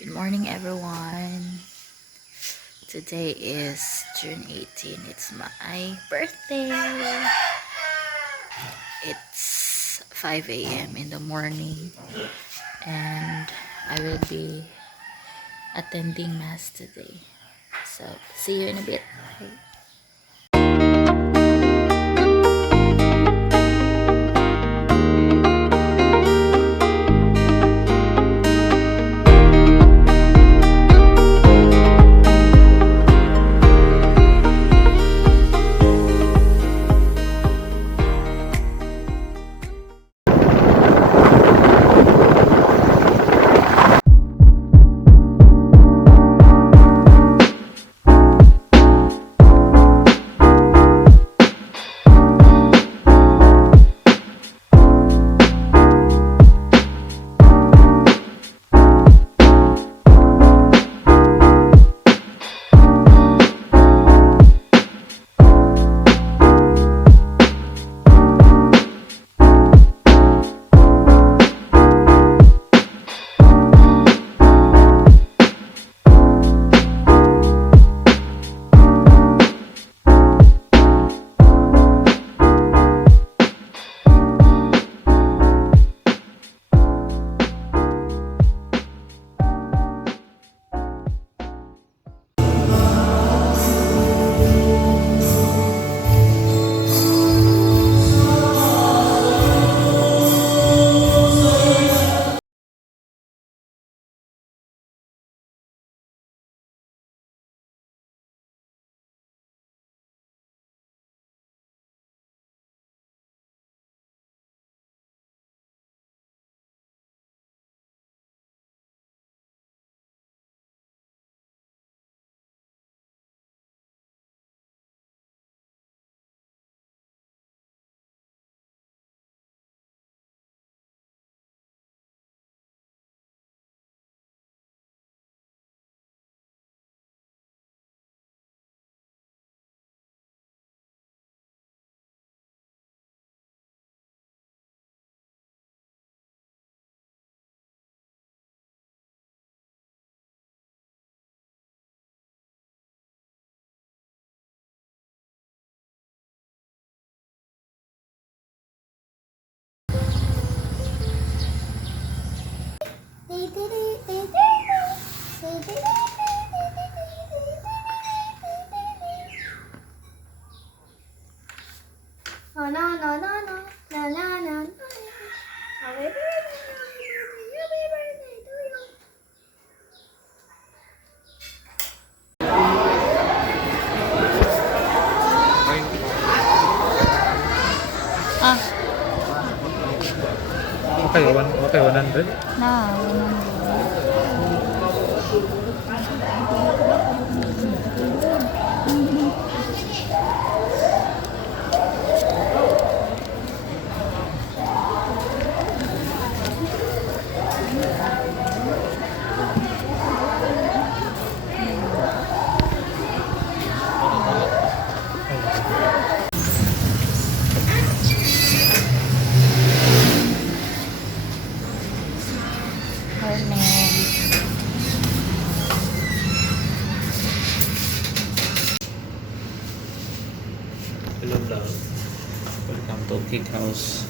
Good morning, everyone. Today is June 18. It's my birthday. It's 5 a.m. in the morning, and I will be attending Mass today. So, see you in a bit. Bye. Okay, 100? Na, Hello vlog. Welcome to Cake House.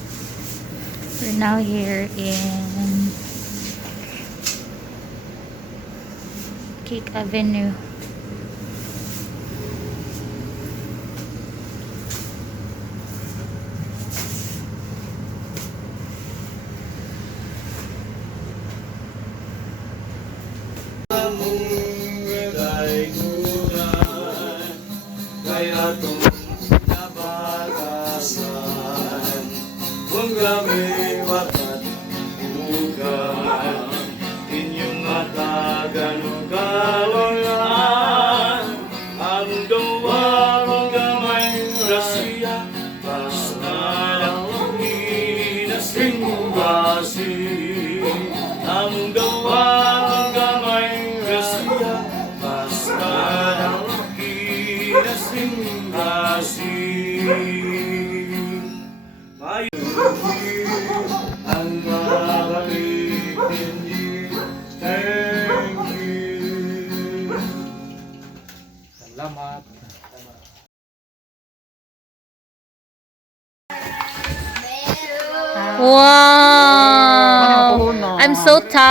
we're now here in Cake Avenue. Kung kami wakat bukan inyong mata ganun kalungan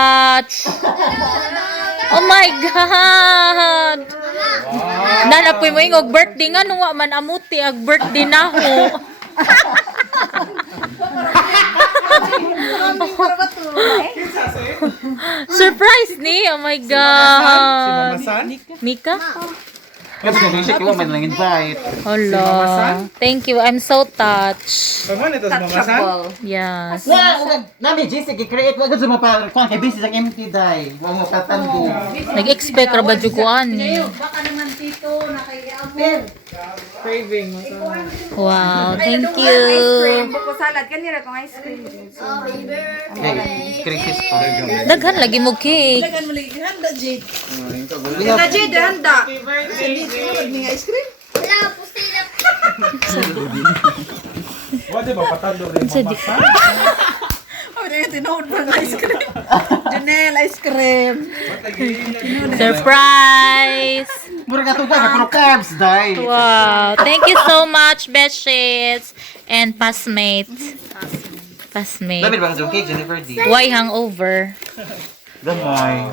much. Oh my God. Nanapoy mo yung birthday nga nung man amuti ag birthday na ho. Surprise ni. Oh my God. Mika? Kasi kung siya ko man lang invite. Hello. Thank you. I'm so touched. Paman ito sa mamasan? Yes. Wow, nami Jesse gi-create wag sa mapa kuan kay busy sa empty day. Wa mo patando. Nag-expect ra ba juguan ni? Baka naman tito na kay Apil. Craving. Wow, thank Ice you. cream. Buko salad. Kanira kong ice cream. Hey, Crisis pa. Daghan lagi mo cake. Dagan mo lagi. Handa, Jade. Handa, Jade. Handa. Wala, pustila. Wala ba patando rin Sa di ka. Oh, dagan tinood mo ng ice cream. Janelle, ice cream. Surprise! Mura ka tuwa ka pero carbs day. Wow, thank you so much, Beshies and passmates. Passmate. Labi ba sa cake Jennifer D? Why hangover? Gamay.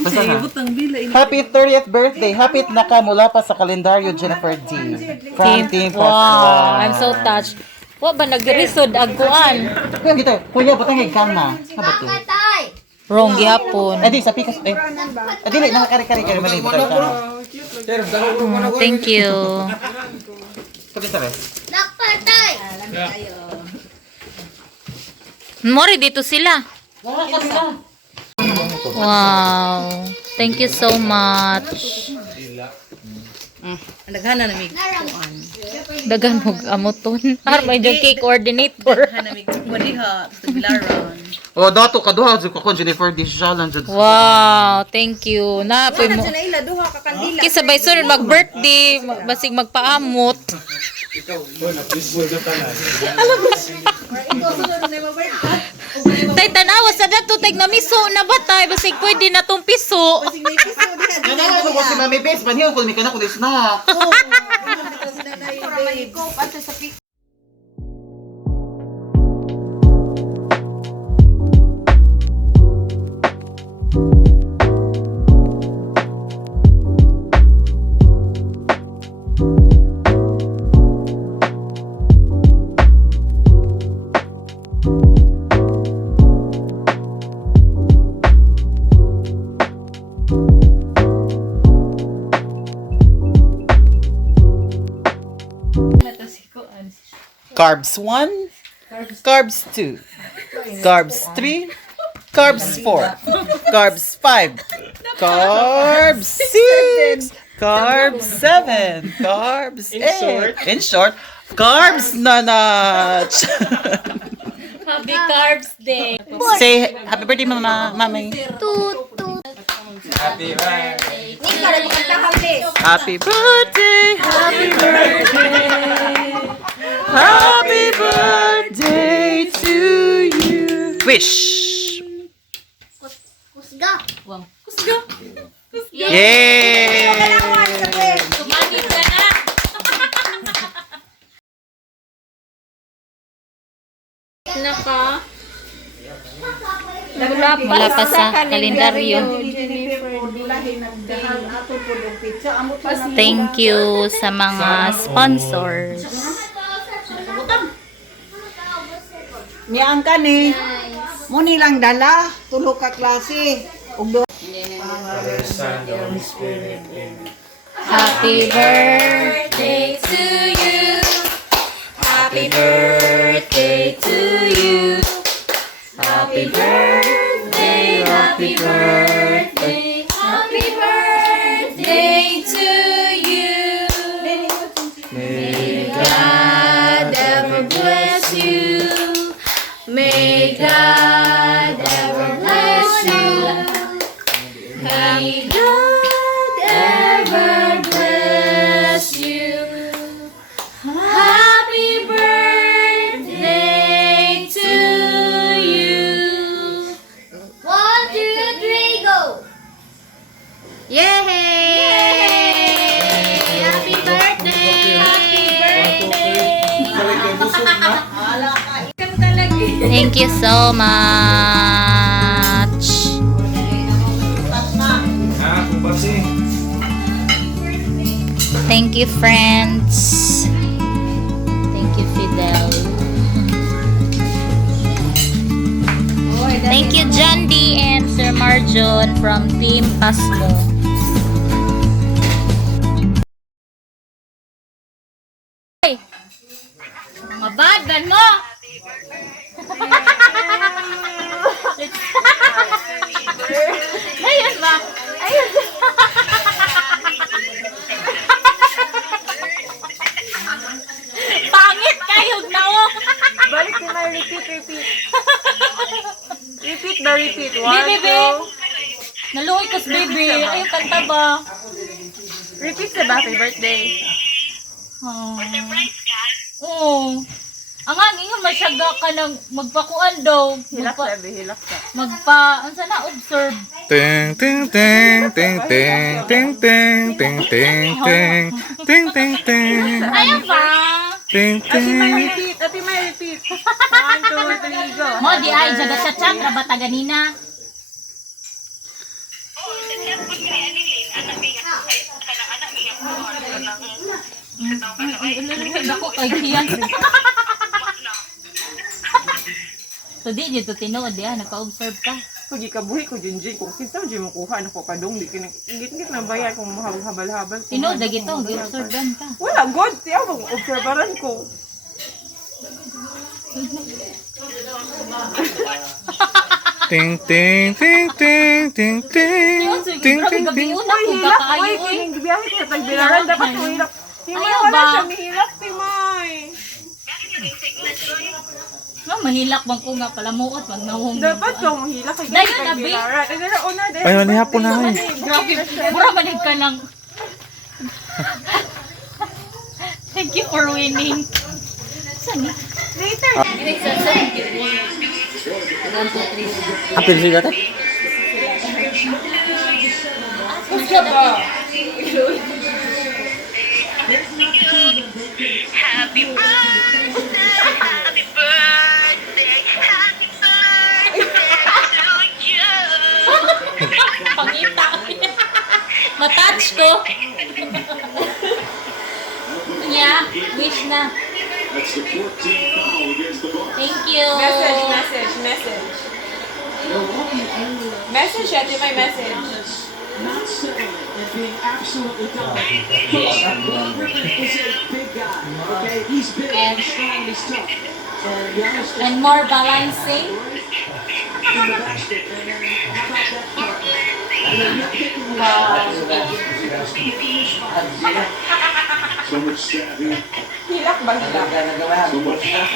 Basta na. Butang bila. Happy 30th birthday. Happy na ka mula pa sa kalendaryo Jennifer D. From Team Wow, I'm so touched. Wa ba nagrisod agkuan? Kuya gito, kuya butang kay kalma. Ano to? Patay. Wrong gihapon. Di sa pikas dili nakakari-kari mali butang ka. Thank you. Pati sa res. Nakpatay. Mori dito sila. Wow. Thank you so much. Naghana na mig. Dagan mo amoton. Har may yung cake coordinator. Naghana mig. Wadiha. Sa bilaran. Oh, dato ka duha jud ko kon Jennifer D challenge jud. Wow, thank you. Na po mo. Sa ila, duha ka kandila. Kisabay sunod mag-birthday, basig magpaamot. Ikaw sunod na mabay. Tay tanawa sa dato tag na miso na ba tay basig pwede na tong piso. May piso diha. Nanalo ko si Mami Bes, panhiw ko mi kana ko snack. Carbs 1, carbs 2, carbs 3, carbs 4, carbs 5, carbs 6, carbs 7, carbs 8. In short, carbs nanach. Happy Carbs Day. Say happy birthday mama, mami. Toot toot. Happy birthday. Happy birthday, happy birthday. Happy birthday to you. Wish. Kusga. Yay! Kumagin ka na. Naka. Wala pa sa kalendaryo. Thank you sa mga sponsors. Miyang ka ni. Muni lang dala. Tulo ka klase. Ug do. Happy birthday to you. Happy birthday to you. Happy birthday, happy birthday, happy birthday to you. May God ever bless you. May God ever bless you. May God ever bless you. Happy birthday to you. 1, 2, 3, go. Yay! Happy birthday! Happy birthday! Thank you so much. kasi. Thank you, friends. Thank you, Fidel. Thank you, John D. and Sir Marjon from Team Pasmo. Hey! Mabadan mo! Ayun ba? Ayun ba? Pangit kayo na o! Balik si May, repeat. Repeat ba, repeat? One, Baby! two. Naluhoy kas baby. Ayun, kanta ba? Repeat sa happy birthday. Oh. Oo. Ang ingon masyaga ka ng magpakuan daw. Hilak sabi, hilak sa. Unsa na observe. Ting ting ting ting ting ting ting ting ting ting ting ting ting Ayaw pa. ting Ati May, ting. repeat. Ati May, repeat. 1, 2, 3, go. Mo di ay jaga sa chat ra bata ganina. Dako kay kiyan. So di dito tinuod diha naka-observe ka. Kung ikabuhi ko Junjin, kung kinsa mo kuha na ko padong, di kinigit na bayad kung mahabal-habal. Tinuod lagi to, gi-observean ka. Wala, God. Tiyaw, mag-observaran ko. Ting ting ting ting ting ting ting ting ting. Una ko kakaayo Uy, oy. biyahe ko sa tagbilaran. Dapat mahilap. Timay, Ayaw wala ba? siya mahilap, Timay. No, mahilak bang ko nga pala muot magnawong. Dapat kang mahilap. Kaya Dayon, sa abi. tagbilaran. Ay, dara, una, dahil. Ay, wala hapon na eh. Grabe, mura manig ka lang. Thank you for winning. Saan eh? Later. Apil siya dati? Gusto ba? Pangita. Matouch ko. Yeah, wish na. Thank you. Message. Message siya, Timay, message. And more balancing. Hilak ba, hilak? Hilak ba, hilak?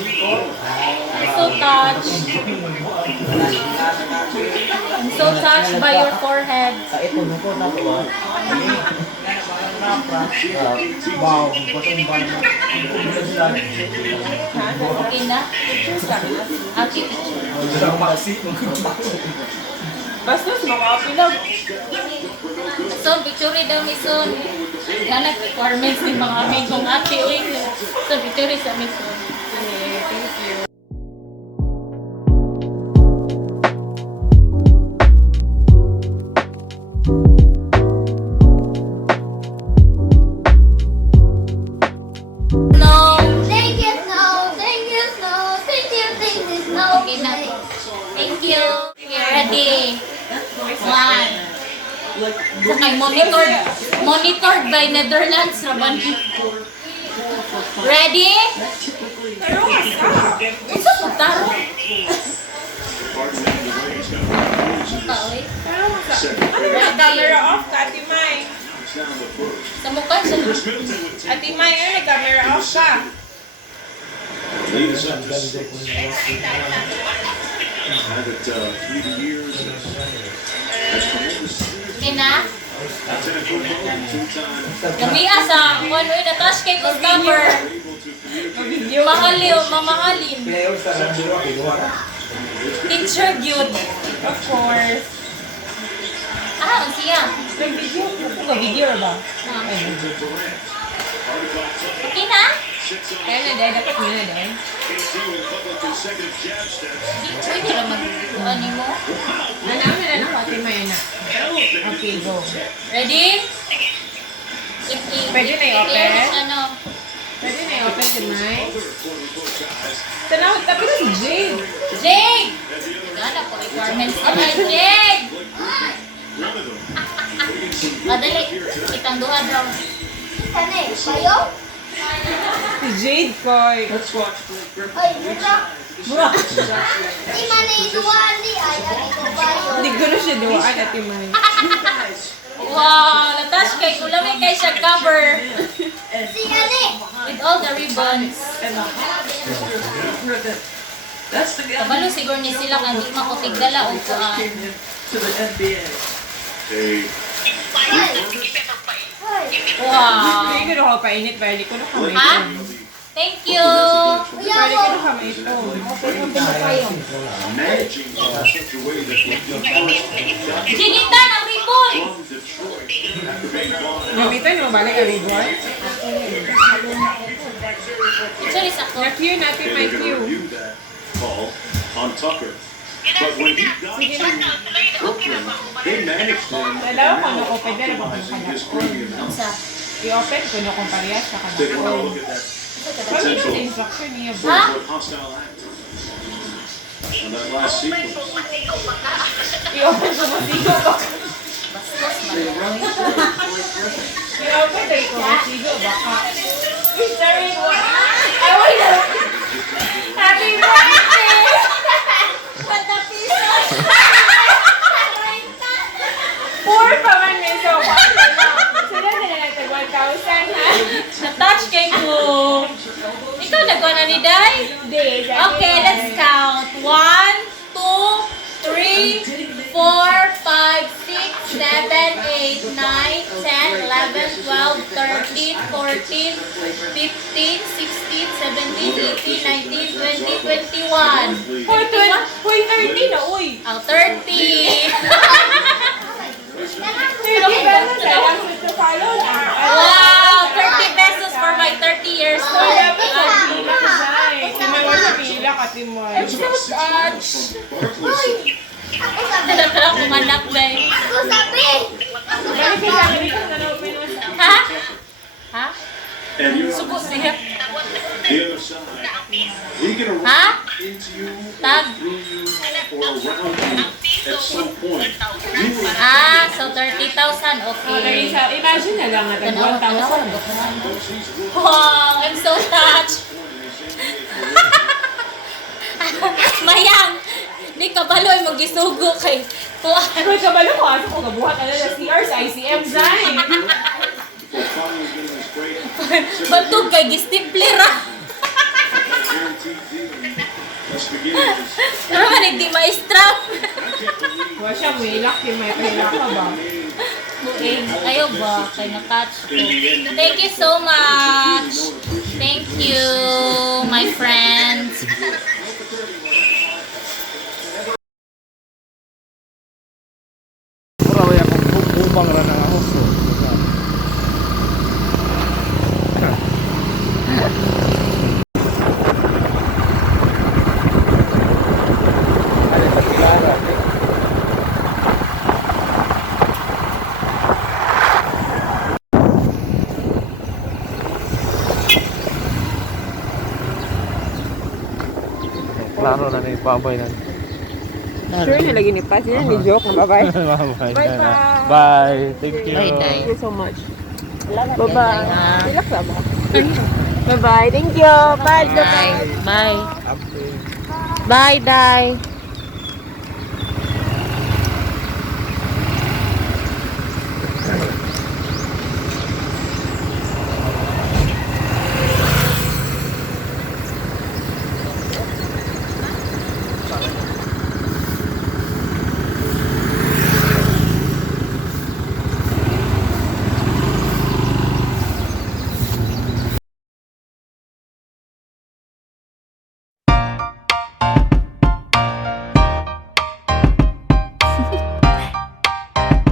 I'm so touched. I'm so touched by your forehead. Okay na? Okay, picture. Bastos, makapilag. So, picture daw ni Son. Ganag requirements ni mga amigong ate. Uy, so, picture sa ni Son. Thank you. No. Thank you, snow. Thank you, snow. Thank you, snow. Okay na. Thank you. Ready. One. Okay, monitored by Netherlands naman. Ready? Isa po taro. Ano ba, camera off ka, Ate May? Sa mukha siya. Ate May, ano, camera off ka? Okay na? Namiya sa kung ano yung natouch kay customer. Mahalin, mamahalin. Teacher good. Of course. Ah, siya. Nag-video ko. Kung video ba? Okay na? Kaya na, dahil dapat mo na, dahil. Di pwede lang mag-ano mo. Nanamin na ng pati may na. Okay, go. Ready? Pwede na i-open? Ano? Pwede na i-open si Mai. Tanawag, tapos si Jade. Jade! Gana po requirements nila, Jade! Madali, kitang duha daw. Ano eh? Bayo? Si Jade, Koy. Ay, mura. Di man na iduan ni ay ang ito bayo. Hindi ko na siya duwaan at yung Mai. Wow, Natasha, kay kulamay kay siya cover. Si Ani. With all the ribbons. Kabalo siguro ni sila kung di makutigdala o kuhaan. Wow. Hindi ko na painit, pero hindi ko na kamay Ha? ito. Thank you. Pero hindi ko na kamay ito. Ginitan ang ribbon. Gamitan mo balik ang ribbon? Actually, sakto. Na-cue natin may cue. On Tucker. But when he got to Brooklyn, they managed to Dalawa ko na open na naman ang his kanakon. premium now. Unsa? I-open ko na kung parehas sa Taking a kanakon. look at that Pag yun yung instruction niya, bro. Ha? hostile act. And that last sequence. I-open ko masigo baka. Bastos man. I-open tayo ko masigo baka. Sorry, what? Ay, wait lang. Happy birthday! Poor pa man may so sila na natin 1,000 ha? Na-touch kay ko. Ikaw nagawa na ni Day? Okay, let's count. 1, 2, 3, 4, 5, 6, 7, 8, 9, 10, 11, 12, 13, 14, 15, 16, 17, 18, 19, 20, 21. 30 na, uy! Ang 30. 30 pesos na lang sa follow na. Wow! 30 pesos for my 30 years Uy, old. dapat sa pila ka dahil. Timawa sa pila ka, Timoy. Ako sabi. Talaga akong anak, Day. Ako sabi. Balik ka sa akin, ikaw na lang pinusa. Ha? Ha? And you're Suko siya. the other side. He can run Ha? into you, Tag. through you, or around you at some point. You will Ah, so 30,000. Oh, Okay. imagine na lang natin, 1,000. Wow, I'm so touched. Mayang, di kabaloy mo gisugo kay kuan. Uy, kabalo ko, aso ko, gabuhat na lang CR sa ICM, Zay. Bantog kay gistiplera. Pero man hindi ma-strap. Wala siya, may ilak, may pahilak ka ba? Buing, ayaw ba? Kay na-touch ko. Thank you so much. Thank you, my friends. Mura ba akong bubang ra ng ahos ko. Klaro na ni babay na. Sure na lagi ni Paz. Yan, ni joke. Bye-bye. Bye. Bye-bye. Bye. Thank you. Bye, Day. Thank you so much. Bye-bye. Relax lang ba? Bye-bye. Thank you. Bye. Bye. Bye. Bye, Day.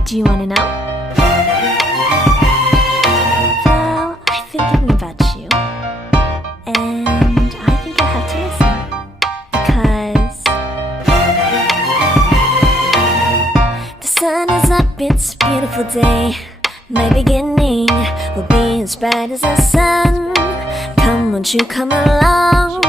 Do you want to know? Well, I've been thinking It's a beautiful day. My beginning will be as bright as the sun. Come, won't you come along?